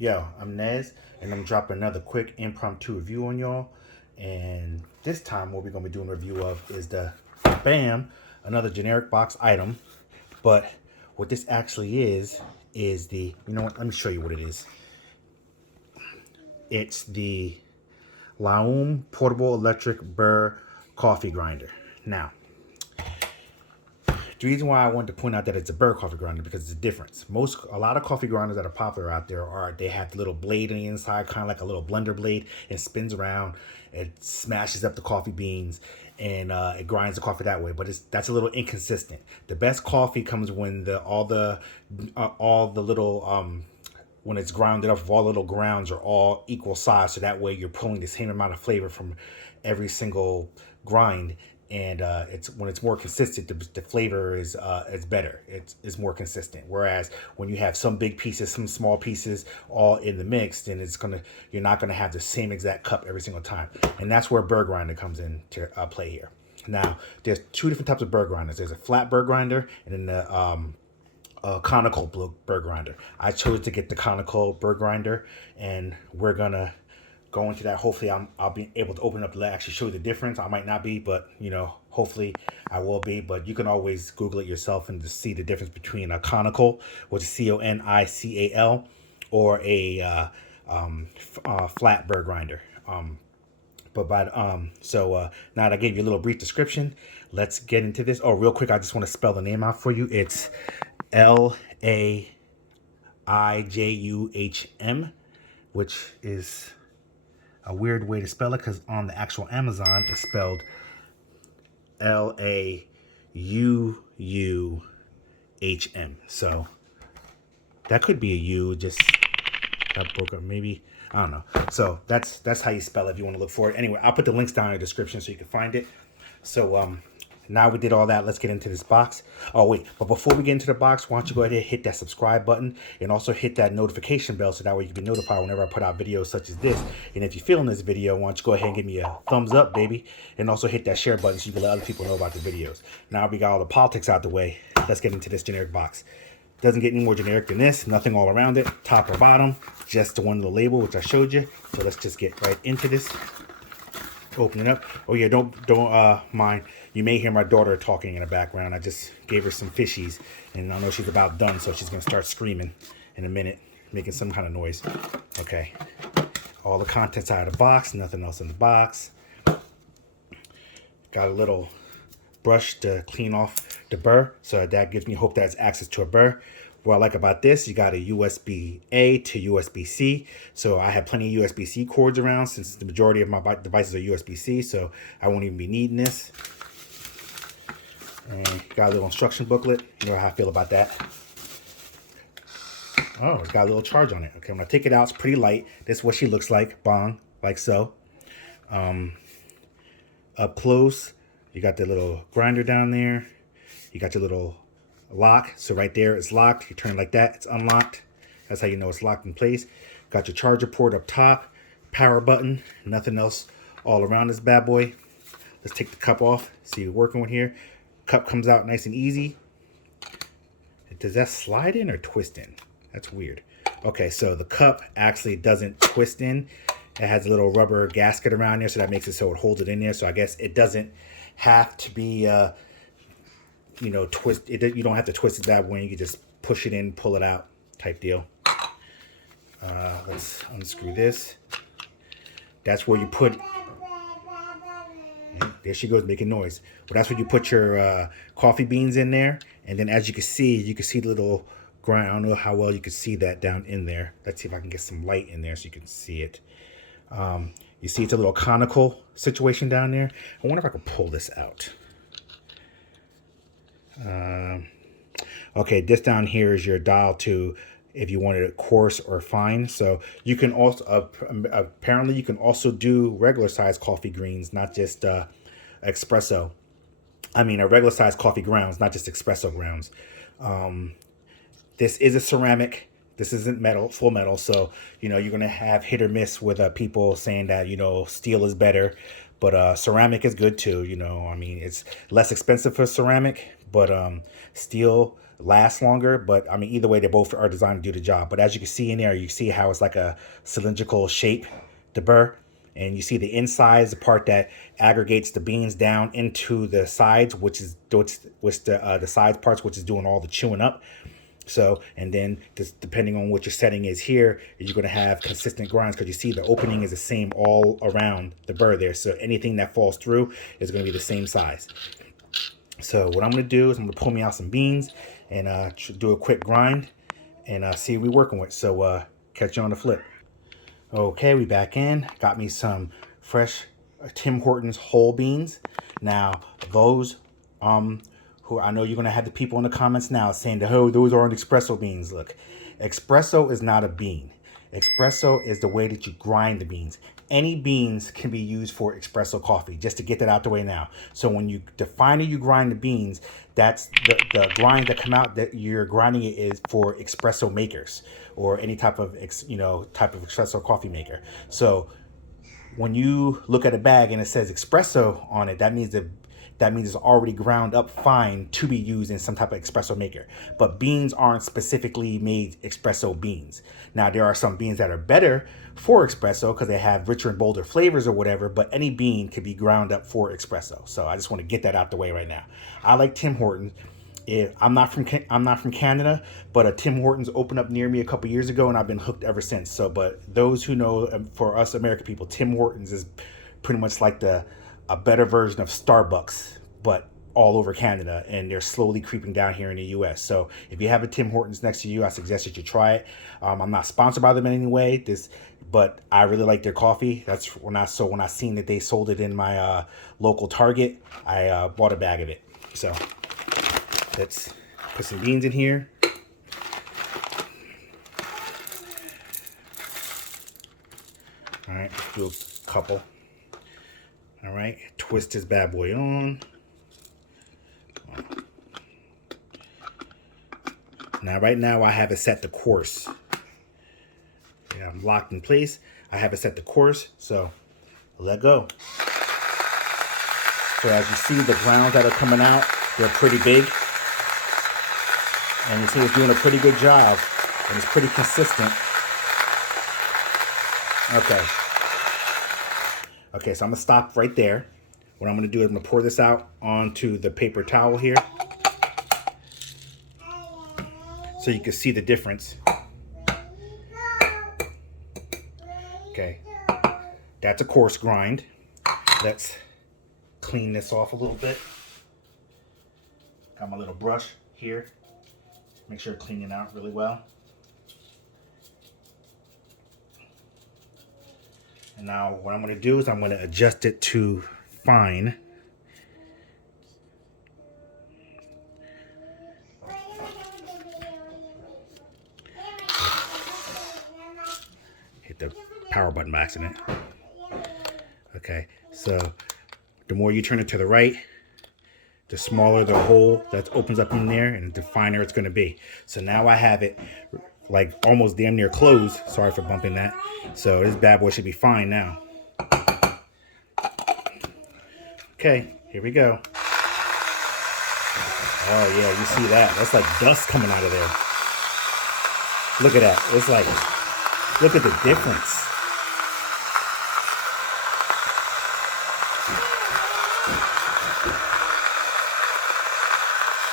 Yo, I'm Nez, and I'm dropping another quick impromptu review on y'all. And this time, what we're gonna be doing a review of is the BAM, another generic box item. But what this actually is the, you know what? Let me show you what it is. It's the Laijuhm portable electric Burr coffee grinder. Now, the reason why I wanted to point out that it's a Burr coffee grinder because it's a difference. A lot of coffee grinders that are popular out there they have the little blade on the inside, kind of like a little blender blade, and spins around. It smashes up the coffee beans and it grinds the coffee that way. But that's a little inconsistent. The best coffee comes when all the little when it's grounded up, all the little grounds are all equal size, so that way you're pulling the same amount of flavor from every single grind. And it's when it's more consistent, the flavor is better. It's more consistent. Whereas when you have some big pieces, some small pieces, all in the mix, then you're not gonna have the same exact cup every single time. And that's where Burr grinder comes in to play here. Now, there's two different types of Burr grinders. There's a flat Burr grinder, and then the conical Burr grinder. I chose to get the conical Burr grinder, and we're gonna go into that. Hopefully I'll be able to open up to actually show you the difference. I might not be, but hopefully I will be. But you can always Google it yourself and just see the difference between a conical, which is Conical, or a flat Burr grinder. So now that I gave you a little brief description, let's get into this. Oh, real quick, I just want to spell the name out for you. It's Laijuhm, which is a weird way to spell it because on the actual Amazon it's spelled Lauuhm. So that could be a U, just got broke up maybe. I don't know. So that's how you spell it if you want to look for it. Anyway, I'll put the links down in the description so you can find it. So now we did all that, let's get into this box. Oh wait, but before we get into the box, why don't you go ahead and hit that subscribe button and also hit that notification bell so that way you can be notified whenever I put out videos such as this. And if you're feeling this video, why don't you go ahead and give me a thumbs up, baby. And also hit that share button so you can let other people know about the videos. Now we got all the politics out the way, let's get into this generic box. Doesn't get any more generic than this. Nothing all around it, top or bottom, just the one little label which I showed you. So let's just get right into this. Open it up. Oh yeah, don't mind. You may hear my daughter talking in the background. I just gave her some fishies, and I know she's about done, so she's gonna start screaming in a minute, making some kind of noise. Okay. All the contents out of the box. Nothing else in the box. Got a little brush to clean off the burr, so that gives me hope that it's access to a burr. What I like about this, you got a USB-A to USB-C. So I have plenty of USB-C cords around since the majority of my devices are USB-C, so I won't even be needing this. And got a little instruction booklet. You know how I feel about that. Oh, it's got a little charge on it. Okay, when I take it out, it's pretty light. This is what she looks like, bong, like so. Up close, you got the little grinder down there. You got your little lock, so right there it's locked. You turn it like that, it's unlocked. That's how you know it's locked in place. Got your charger port up top, power button, nothing else all around this bad boy. Let's take the cup off, see what we're working with here. Cup comes out nice and easy. Does that slide in or twist in? That's weird. Okay, so the cup actually doesn't twist in. It has a little rubber gasket around there, so that makes it so it holds it in there. So I guess it doesn't have to be twist it. You don't have to twist it that way. You can just push it in, pull it out type deal. Let's unscrew this. That's where you put, there she goes making noise. Well, that's where you put your coffee beans in there. And then as you can see the little grind. I don't know how well you can see that down in there. Let's see if I can get some light in there so you can see it. You see it's a little conical situation down there. I wonder if I can pull this out. Okay, this down here is your dial to if you wanted it coarse or fine. So you can also apparently you can also do regular size coffee greens, not just espresso. I mean, a regular size coffee grounds, not just espresso grounds. This is a ceramic. This isn't metal, full metal. So you're gonna have hit or miss with people saying that steel is better. But ceramic is good too. I mean, it's less expensive for ceramic, but steel last longer. But I mean, either way, they both are designed to do the job. But as you can see in there, you see how it's like a cylindrical shape, the Burr. And you see the inside is the part that aggregates the beans down into the sides, which the sides parts, which is doing all the chewing up. So, and then just depending on what your setting is here, you're going to have consistent grinds, because you see the opening is the same all around the Burr there. So anything that falls through is going to be the same size. So what I'm going to do is I'm going to pull me out some beans and do a quick grind and see what we're working with. So catch you on the flip. Okay, we back in. Got me some fresh Tim Hortons whole beans. Now, those who I know you're going to have the people in the comments now saying, oh, those aren't espresso beans. Look, espresso is not a bean. Espresso is the way that you grind the beans. Any beans can be used for espresso coffee, just to get that out the way now. So when you define it, you grind the beans, that's the grinds that come out that you're grinding it is for espresso makers or any type of espresso coffee maker. So when you look at a bag and it says espresso on it, that means it's already ground up fine to be used in some type of espresso maker. But beans aren't specifically made espresso beans. Now, there are some beans that are better for espresso because they have richer and bolder flavors or whatever, but any bean could be ground up for espresso. So I just want to get that out the way right now. I like Tim Hortons. I'm not from Canada, but a Tim Hortons opened up near me a couple years ago, and I've been hooked ever since. So, but those who know, for us American people, Tim Hortons is pretty much like a better version of Starbucks, but all over Canada, and they're slowly creeping down here in the U.S. So if you have a Tim Hortons next to you, I suggest that you try it. I'm not sponsored by them in any way, but I really like their coffee. That's when I seen that they sold it in my local Target, I bought a bag of it. So let's put some beans in here. All right, let's do a couple. All right, twist this bad boy on. Now, right now, I have it set to coarse. Yeah, I'm locked in place. I have it set to coarse, so let go. So as you see, the grounds that are coming out, they're pretty big. And you see it's doing a pretty good job, and it's pretty consistent. Okay, so I'm gonna stop right there. What I'm gonna do is I'm gonna pour this out onto the paper towel here, so you can see the difference. Okay, that's a coarse grind. Let's clean this off a little bit. Got my little brush here. Make sure to clean it out really well. And now what I'm going to do is I'm going to adjust it to fine. Hit the power button by accident. Okay, so the more you turn it to the right, the smaller the hole that opens up in there, and the finer it's going to be. So now I have it like almost damn near closed. Sorry for bumping that. So this bad boy should be fine now. Okay, here we go. Oh yeah, you see that? That's like dust coming out of there. Look at that. It's like, look at the difference.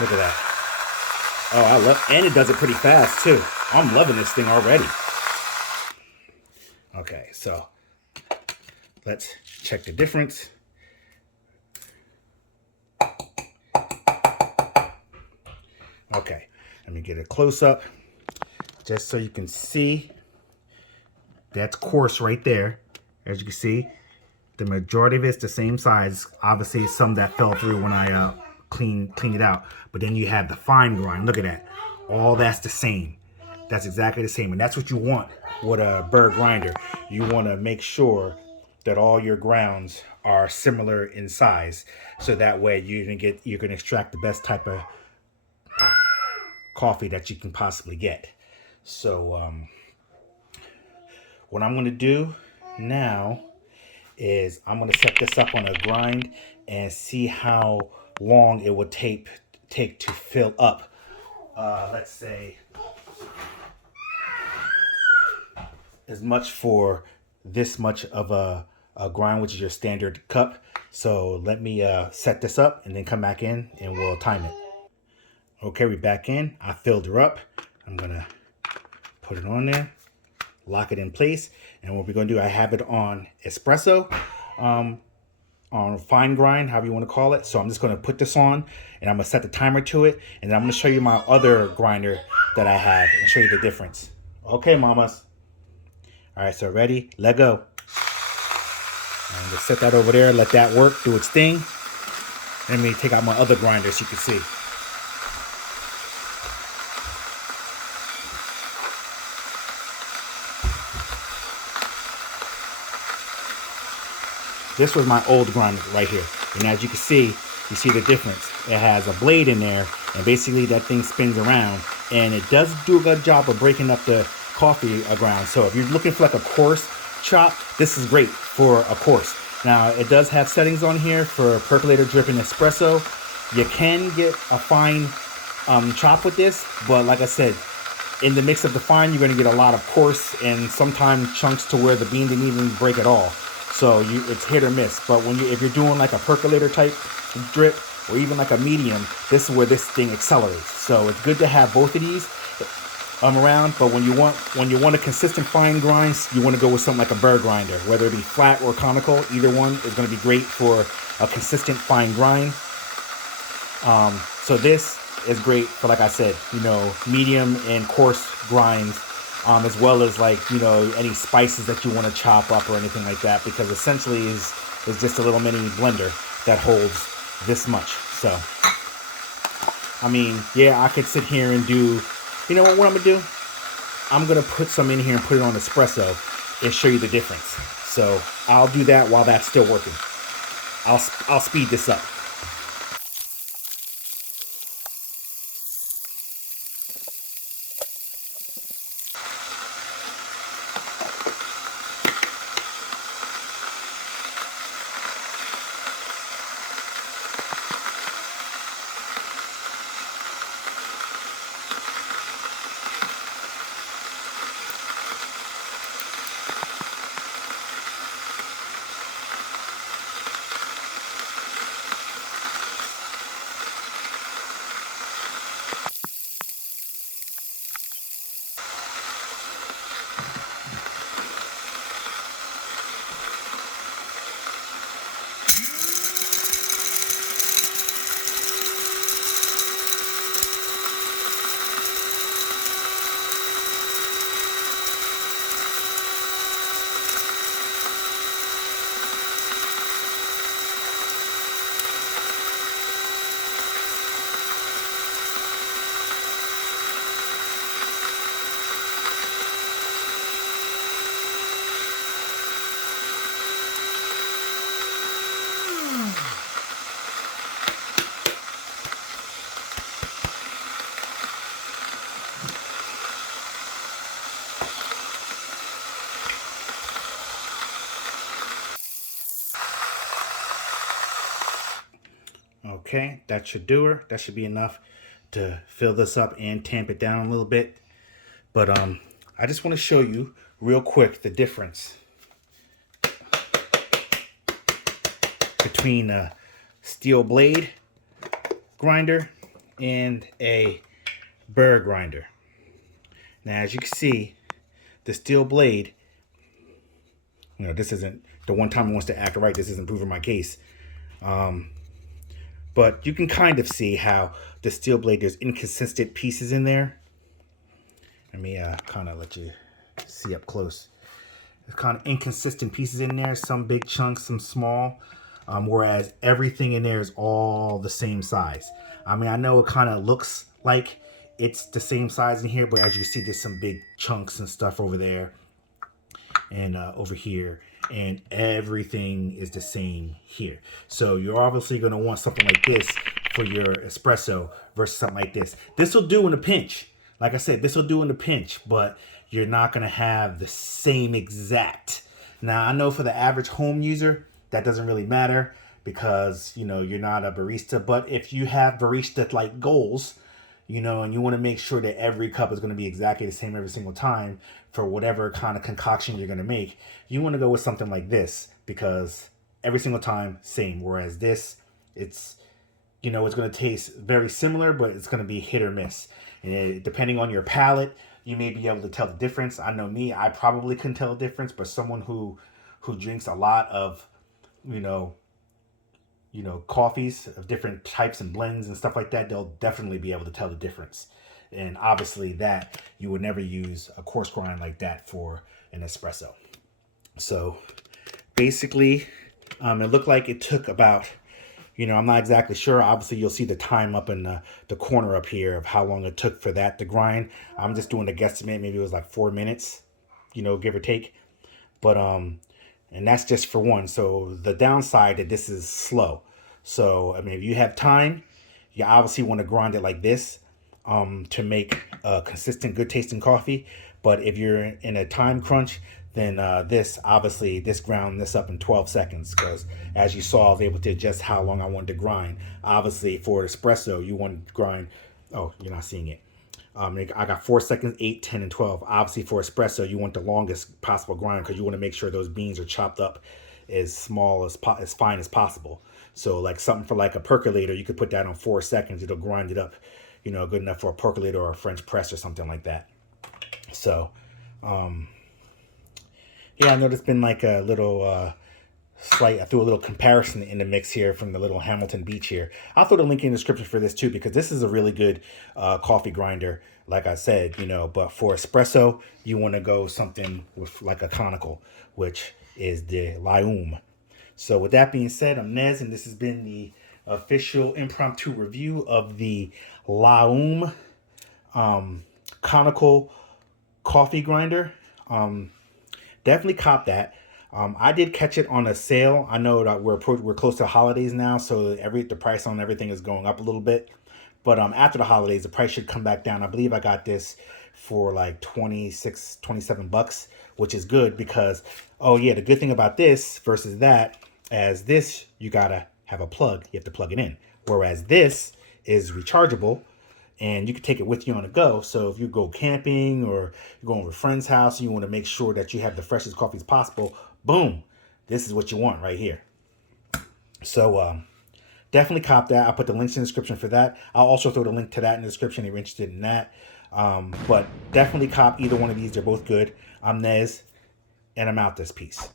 Look at that. Oh, I love, and it does it pretty fast too. I'm loving this thing already. Okay, so let's check the difference. Okay, let me get a close up just so you can see. That's coarse right there. As you can see, the majority of it's the same size. Obviously, some that fell through when I clean it out. But then you have the fine grind. Look at that. All that's the same. That's exactly the same. And that's what you want with a Burr grinder. You want to make sure that all your grounds are similar in size. So that way you can extract the best type of coffee that you can possibly get. So what I'm going to do now is I'm going to set this up on a grind and see how long it would take to fill up let's say, as much for this much of a grind, which is your standard cup. So let me set this up and then come back in and we'll time it. Okay, we're back in. I filled her up. I'm gonna put it on there, lock it in place. And what we're gonna do, I have it on espresso, on fine grind, however you want to call it. So I'm just going to put this on and I'm going to set the timer to it. And then I'm going to show you my other grinder that I have and show you the difference. Okay, mamas. All right, so ready? Let go. And just set that over there. Let that work, do its thing. Let me take out my other grinder so you can see. This was my old grinder right here. And as you can see, you see the difference. It has a blade in there, and basically that thing spins around, and it does do a good job of breaking up the coffee ground. So if you're looking for like a coarse chop, this is great for a coarse. Now, it does have settings on here for percolator, drip, and espresso. You can get a fine chop with this, but like I said, in the mix of the fine, you're going to get a lot of coarse and sometimes chunks to where the bean didn't even break at all. So it's hit or miss. But if you're doing like a percolator type drip or even like a medium, this is where this thing accelerates. So it's good to have both of these around. But when you want a consistent fine grind, you want to go with something like a Burr grinder, whether it be flat or conical. Either one is going to be great for a consistent fine grind. So this is great for, like I said, medium and coarse grinds. As well as any spices that you want to chop up or anything like that, because essentially is just a little mini blender that holds this much. So, I mean, yeah, I could sit here and do, what I'm going to do? I'm going to put some in here and put it on espresso and show you the difference. So I'll do that while that's still working. I'll speed this up. Okay, that should do her. That should be enough to fill this up and tamp it down a little bit. But I just want to show you real quick the difference between a steel blade grinder and a Burr grinder. Now, as you can see, the steel blade, this isn't the one time it wants to act right. This isn't proving my case. But you can kind of see how the steel blade, there's inconsistent pieces in there. Let me kind of let you see up close. There's kind of inconsistent pieces in there, some big chunks, some small, whereas everything in there is all the same size. I mean, I know it kind of looks like it's the same size in here, but as you can see, there's some big chunks and stuff over there and over here. And everything is the same here. So you're obviously going to want something like this for your espresso versus something like this. This will do in a pinch. Like I said, this will do in a pinch, but you're not going to have the same exact. Now, I know for the average home user, that doesn't really matter because, you're not a barista. But if you have barista-like goals, and you want to make sure that every cup is going to be exactly the same every single time for whatever kind of concoction you're going to make. You want to go with something like this because every single time, same. Whereas this, it's it's going to taste very similar, but it's going to be hit or miss. And depending on your palate, you may be able to tell the difference. I know me, I probably couldn't tell the difference, but someone who drinks a lot of, you know, coffees of different types and blends and stuff like that, they'll definitely be able to tell the difference. And obviously that you would never use a coarse grind like that for an espresso. So basically, it looked like it took about, I'm not exactly sure. Obviously, you'll see the time up in the corner up here of how long it took for that to grind. I'm just doing a guesstimate. Maybe it was like 4 minutes, give or take. But, and that's just for one. So the downside that this is slow. So, I mean, if you have time, you obviously want to grind it like this to make a consistent, good tasting coffee. But if you're in a time crunch, then this ground this up in 12 seconds because as you saw, I was able to adjust how long I wanted to grind. Obviously, for espresso, you want to grind. Oh, you're not seeing it. I got 4 seconds, 8, 10, and 12. Obviously, for espresso, you want the longest possible grind because you want to make sure those beans are chopped up as small as fine as possible. So, like something for like a percolator, you could put that on 4 seconds. It'll grind it up, good enough for a percolator or a French press or something like that. So, yeah, I know there's been like a little I threw a little comparison in the mix here from the little Hamilton Beach here. I'll throw the link in the description for this too because this is a really good coffee grinder, like I said, but for espresso, you want to go something with like a Conical, which is the Laijuhm. So with that being said, I'm Nez, and this has been the official impromptu review of the Laijuhm Conical coffee grinder. Definitely cop that. I did catch it on a sale. I know that we're close to the holidays now, so the price on everything is going up a little bit. But after the holidays, the price should come back down. I believe I got this for like 26, 27 bucks, which is good because, oh yeah, the good thing about this versus that, as this, you gotta have a plug. You have to plug it in. Whereas this is rechargeable and you can take it with you on the go. So if you go camping or you're going to a friend's house and you want to make sure that you have the freshest coffee as possible, boom, this is what you want right here. So definitely cop that. I'll put the links in the description for that. I'll also throw the link to that in the description if you're interested in that. But definitely cop either one of these. They're both good. I'm Nez, and I'm out this piece.